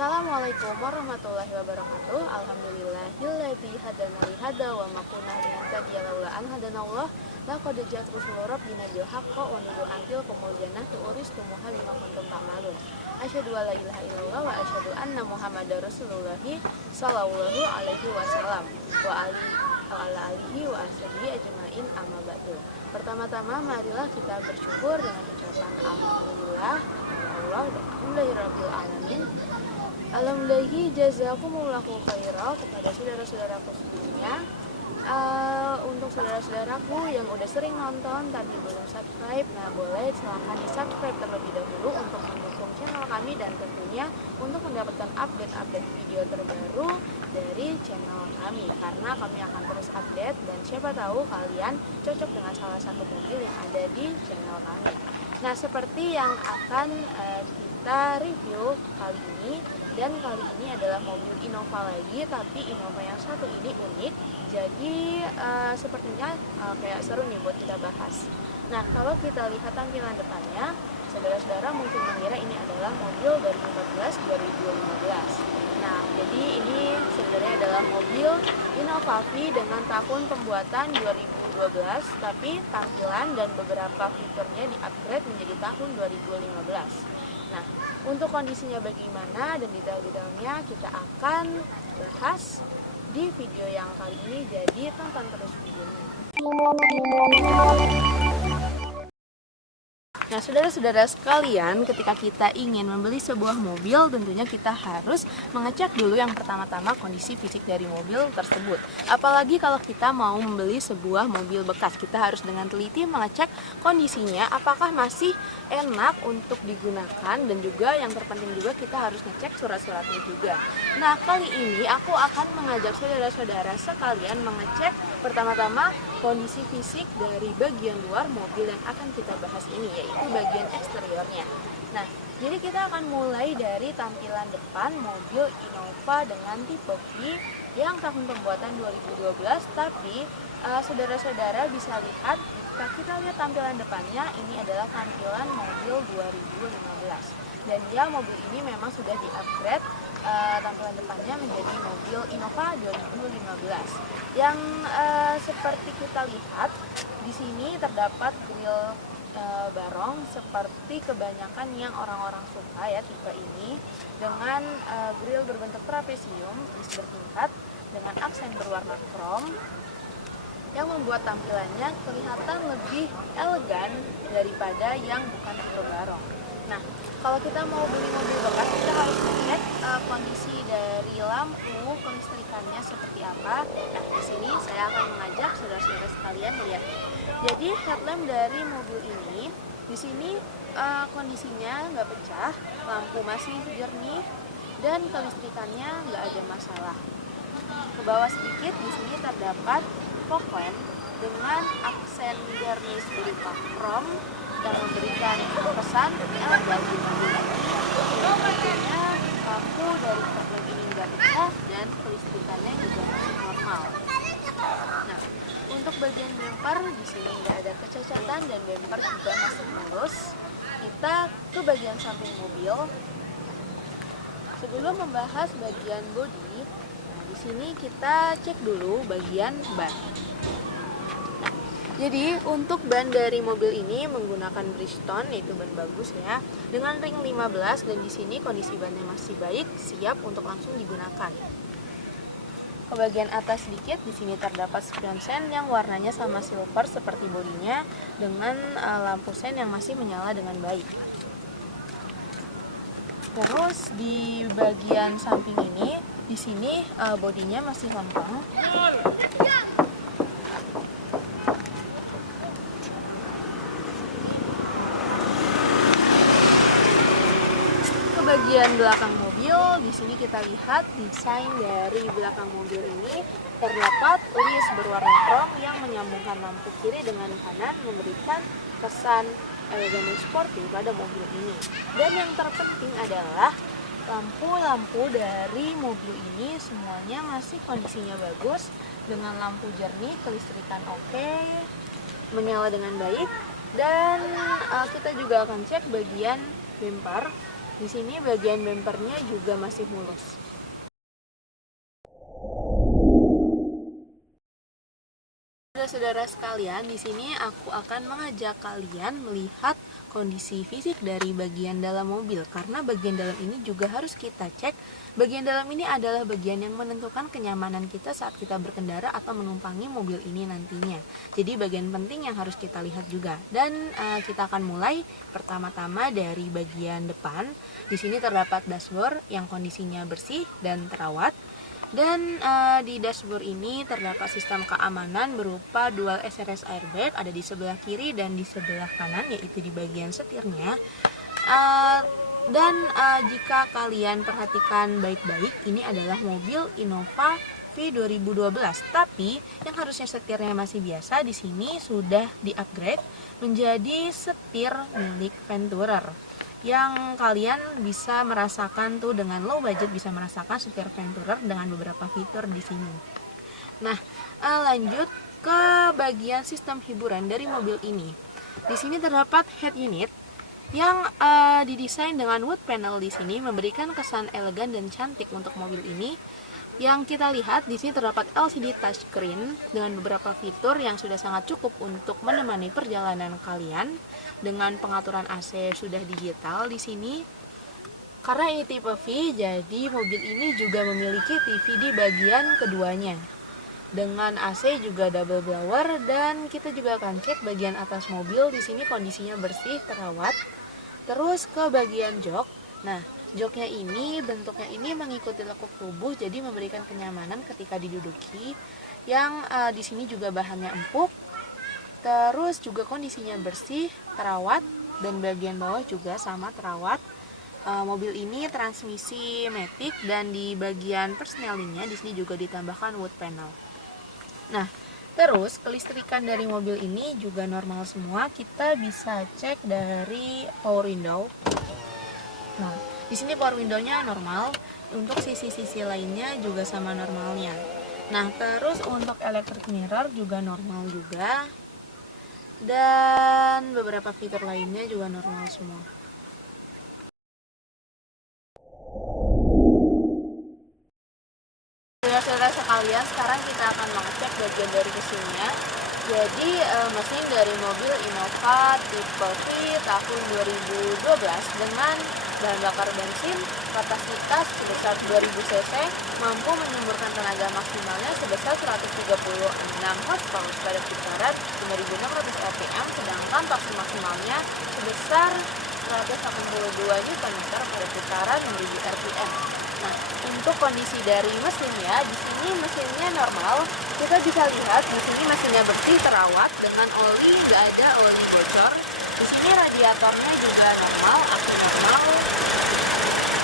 Assalamualaikum warahmatullahi wabarakatuh. Alhamdulillahilladzi hadana li hada wa ma kunna linahtadiya laula an hadanallah. Laqad ja'at rusulur rabbina bil haqqi wa nuru antil qumul jannati uristumuha bima kuntum ta'malun. Asyhadu an la ilaha illallah wa asyhadu anna Muhammadar Rasulullah sallallahu alaihi wasallam wa ala alihi wa ashabihi ajmain amma ba'du. Pertama-tama marilah kita bersyukur dengan ucapan alhamdulillah Allah alhamdulillahirabbil alamin. Alhamdulillah jazakumullahu khairan kepada saudara-saudaraku sebelumnya. Untuk saudara-saudaraku yang udah sering nonton tapi belum subscribe, nah boleh silahkan di subscribe terlebih dahulu untuk mendukung channel kami dan tentunya untuk mendapatkan update-update video terbaru dari channel kami, karena kami akan terus update dan siapa tahu kalian cocok dengan salah satu mobil yang ada di channel kami. Nah, seperti yang akan kita review kali ini, dan kali ini adalah mobil Innova lagi, tapi Innova yang satu ini unik, jadi sepertinya kayak seru nih buat kita bahas. Nah, kalau kita lihat tampilan depannya, saudara-saudara mungkin mengira ini adalah mobil 2014-2015. Nah, jadi ini sebenarnya adalah mobil Innova V dengan tahun pembuatan 2012, tapi tampilan dan beberapa fiturnya di-upgrade menjadi tahun 2015. Nah, untuk kondisinya bagaimana dan detail-detailnya kita akan bahas di video yang kali ini, jadi tonton terus videonya. Nah, saudara-saudara sekalian, ketika kita ingin membeli sebuah mobil, tentunya kita harus mengecek dulu yang pertama-tama kondisi fisik dari mobil tersebut. Apalagi kalau kita mau membeli sebuah mobil bekas, kita harus dengan teliti mengecek kondisinya, apakah masih enak untuk digunakan, dan juga yang terpenting juga kita harus ngecek surat-suratnya juga. Nah, kali ini aku akan mengajak saudara-saudara sekalian mengecek pertama-tama kondisi fisik dari bagian luar mobil yang akan kita bahas ini, yaitu bagian eksteriornya. Nah, jadi kita akan mulai dari tampilan depan mobil Innova dengan tipe V yang tahun pembuatan 2012, tapi saudara-saudara bisa lihat, jika kita lihat tampilan depannya, ini adalah tampilan mobil 2015. Dan ya, mobil ini memang sudah di-upgrade tampilan depannya menjadi mobil Innova 2015. Yang seperti kita lihat di sini terdapat grill barong seperti kebanyakan yang orang-orang suka ya, tipe ini dengan grill berbentuk trapesium bertingkat dengan aksen berwarna krom yang membuat tampilannya kelihatan lebih elegan daripada yang bukan tipe barong. Nah, kalau kita mau beli mobil bekas, kita harus melihat kondisi dari lampu kelistrikannya seperti apa. Nah, di sini saya akan mengajak saudara-saudara sekalian melihat. Jadi headlamp dari mobil ini, di sini kondisinya nggak pecah, lampu masih jernih, dan kelistrikannya nggak ada masalah. Ke bawah sedikit, di sini terdapat fog lamp dengan aksen garnish berupa krom yang memberikan kesan elegan di mobil ini. Tentunya lampu dari fog lamp ini nggak pecah dan kelistrikannya juga masih normal. Nah, untuk bagian bumper di sini nggak ada kecacatan dan bumper juga masih mulus. Kita ke bagian samping mobil. Sebelum membahas bagian bodi, nah di sini kita cek dulu bagian ban. Jadi untuk ban dari mobil ini menggunakan Bridgestone, yaitu ban bagus ya, dengan ring 15, dan di sini kondisi bannya masih baik, siap untuk langsung digunakan. Ke bagian atas sedikit, di sini terdapat spion sen yang warnanya sama silver seperti bodinya, dengan lampu sen yang masih menyala dengan baik. Terus di bagian samping ini, di sini bodinya masih lempeng. Bagian belakang mobil, di sini kita lihat desain dari belakang mobil ini terdapat list berwarna krom yang menyambungkan lampu kiri dengan kanan, memberikan kesan elegan dan sporty pada mobil ini. Dan yang terpenting adalah lampu-lampu dari mobil ini semuanya masih kondisinya bagus, dengan lampu jernih, kelistrikan oke, menyala dengan baik. Dan kita juga akan cek bagian bumper. Di sini bagian bempernya juga masih mulus. Saudara-saudara sekalian, di sini aku akan mengajak kalian melihat kondisi fisik dari bagian dalam mobil, karena bagian dalam ini juga harus kita cek. Bagian dalam ini adalah bagian yang menentukan kenyamanan kita saat kita berkendara atau menumpangi mobil ini nantinya. Jadi bagian penting yang harus kita lihat juga. Dan kita akan mulai pertama-tama dari bagian depan. Di sini terdapat dashboard yang kondisinya bersih dan terawat. Dan di dashboard ini terdapat sistem keamanan berupa dual SRS airbag, ada di sebelah kiri dan di sebelah kanan, yaitu di bagian setirnya. Jika kalian perhatikan baik-baik, ini adalah mobil Innova V 2012. Tapi yang harusnya setirnya masih biasa, di sini sudah di-upgrade menjadi setir milik Venturer, yang kalian bisa merasakan tuh dengan low budget, bisa merasakan setir Venturer dengan beberapa fitur di sini. Nah, lanjut ke bagian sistem hiburan dari mobil ini. Di sini terdapat head unit yang didesain dengan wood panel. Di sini memberikan kesan elegan dan cantik untuk mobil ini. Yang kita lihat di sini terdapat LCD touchscreen dengan beberapa fitur yang sudah sangat cukup untuk menemani perjalanan kalian. Dengan pengaturan AC sudah digital di sini. Karena ini tipe V, jadi mobil ini juga memiliki TV di bagian keduanya. Dengan AC juga double blower, dan kita juga akan cek bagian atas mobil. Di sini kondisinya bersih, terawat. Terus ke bagian jok. Nah, joknya ini bentuknya ini mengikuti lekuk tubuh, jadi memberikan kenyamanan ketika diduduki. Yang di sini juga bahannya empuk. Terus juga kondisinya bersih, terawat, dan bagian bawah juga sama terawat. Mobil ini transmisi matic, dan di bagian persnelingnya di sini juga ditambahkan wood panel. Nah, terus kelistrikan dari mobil ini juga normal semua. Kita bisa cek dari power window. Nah, di sini power window-nya normal, untuk sisi-sisi lainnya juga sama normalnya. Nah, terus untuk electric mirror juga normal juga. Dan beberapa fitur lainnya juga normal semua. Saudara-saudara sekalian, sekarang kita akan mengecek bagian dari mesinnya. Jadi mesin dari mobil Innova tipe V tahun 2012 dengan bahan bakar bensin kapasitas sebesar 2000 cc mampu menyemburkan tenaga maksimalnya sebesar 136 horsepower pada putaran 5600 rpm, sedangkan torsi maksimalnya sebesar 182 Nm pada putaran 6000 rpm. Nah, untuk kondisi dari mesinnya, di sini mesinnya normal. Kita bisa lihat di sini mesinnya bersih, terawat, dengan oli, nggak ada oli bocor. Di sini radiatornya juga normal, aku normal.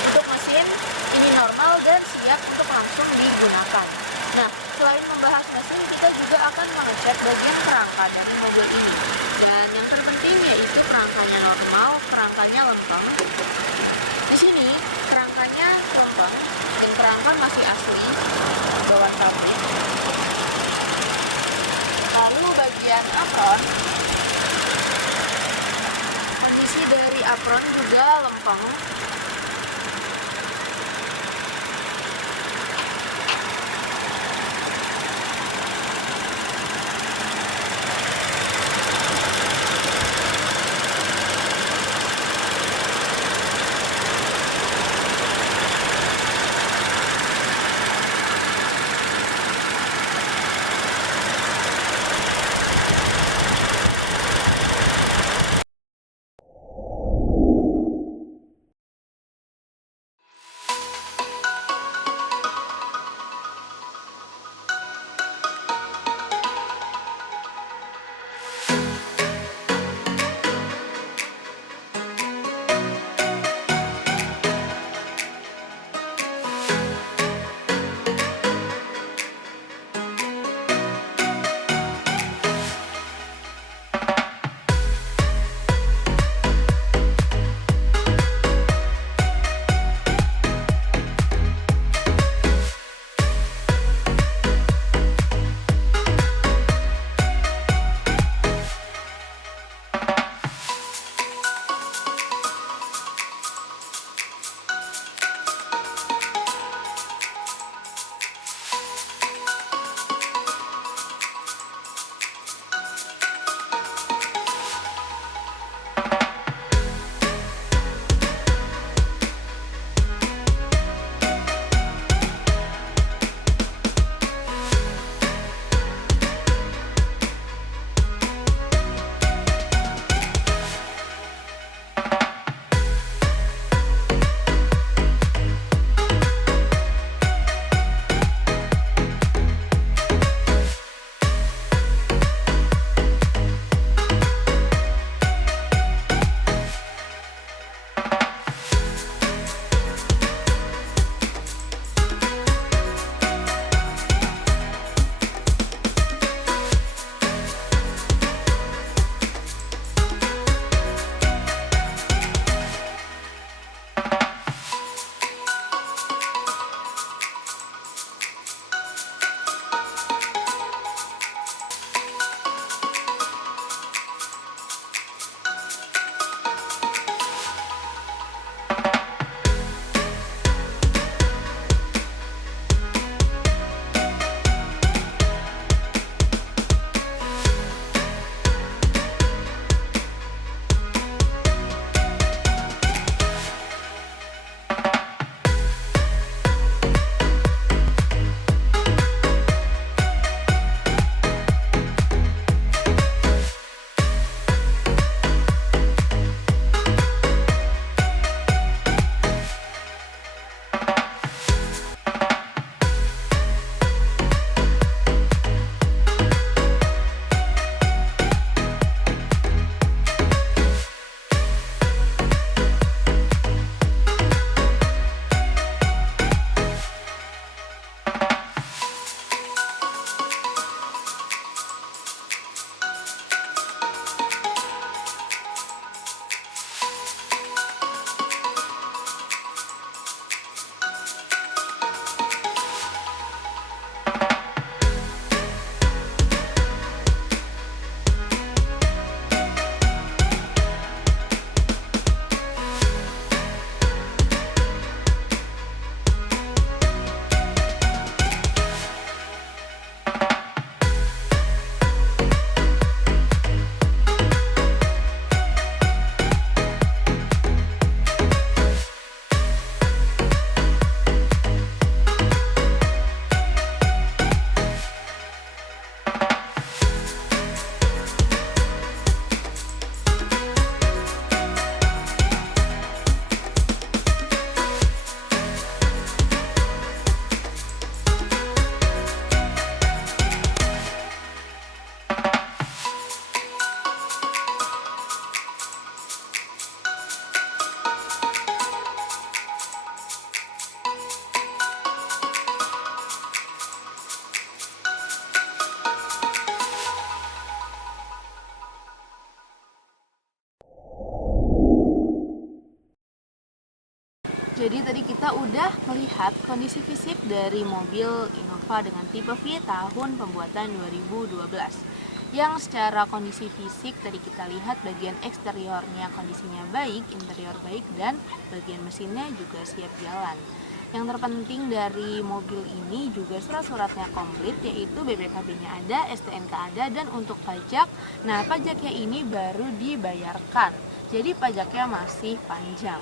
Untuk mesin ini normal dan siap untuk langsung digunakan. Nah, selain membahas mesin, kita juga akan mengecek bagian kerangka dari mobil ini. Dan yang terpenting yaitu kerangkanya normal, kerangkanya lempeng. Di sini kerangkanya lempeng dan kerangka masih asli, bawaan pabrik. Lalu bagian apron, kondisi dari apron juga lempeng. Jadi tadi kita udah melihat kondisi fisik dari mobil Innova dengan tipe V tahun pembuatan 2012. Yang secara kondisi fisik tadi kita lihat bagian eksteriornya kondisinya baik, interior baik, dan bagian mesinnya juga siap jalan. Yang terpenting dari mobil ini juga surat-suratnya komplit, yaitu BPKB-nya ada, STNK ada, dan untuk pajak, nah pajaknya ini baru dibayarkan. Jadi pajaknya masih panjang.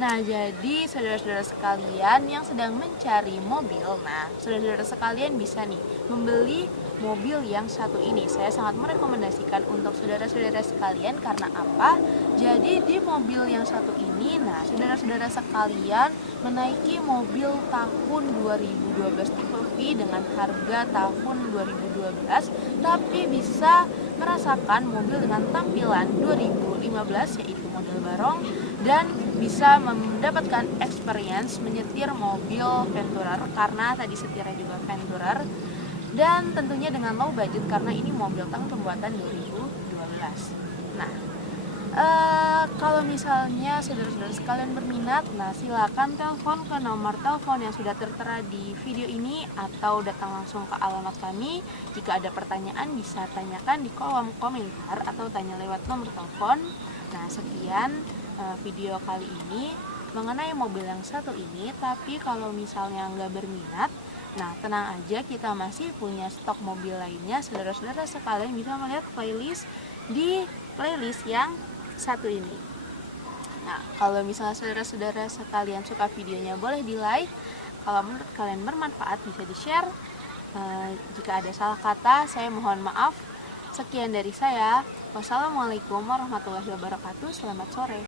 Nah, jadi saudara-saudara sekalian yang sedang mencari mobil, nah saudara-saudara sekalian bisa nih membeli mobil yang satu ini. Saya sangat merekomendasikan untuk saudara-saudara sekalian karena apa? Jadi di mobil yang satu ini, nah saudara-saudara sekalian menaiki mobil tahun 2012 tipe V dengan harga tahun 2012, tapi bisa merasakan mobil dengan tampilan 2015 yaitu model barong, dan bisa mendapatkan experience menyetir mobil Venturer karena tadi setirnya juga Venturer, dan tentunya dengan low budget karena ini mobil tahun pembuatan 2012. Nah, kalau misalnya saudara-saudara sekalian berminat, nah silakan telepon ke nomor telepon yang sudah tertera di video ini atau datang langsung ke alamat kami. Jika ada pertanyaan bisa tanyakan di kolom komentar atau tanya lewat nomor telepon. Nah, sekian video kali ini mengenai mobil yang satu ini. Tapi kalau misalnya nggak berminat, nah tenang aja, kita masih punya stok mobil lainnya. Saudara-saudara sekalian bisa melihat playlist di playlist yang satu ini. Nah, kalau misalnya saudara-saudara sekalian suka videonya boleh di like. Kalau menurut kalian bermanfaat bisa di share. Jika ada salah kata saya mohon maaf. Sekian dari saya. Wassalamualaikum warahmatullahi wabarakatuh. Selamat sore.